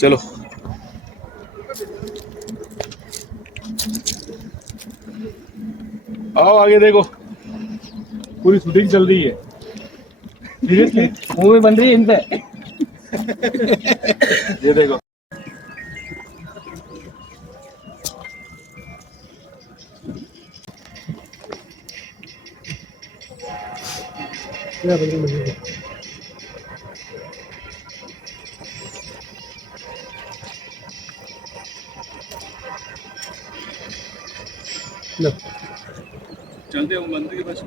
चलो आओ आगे देखो, पूरी शूटिंग चल रही है। सीरियसली मूवी बन रही है इन पे। ये देखो। चलते हो मंदिर के पास।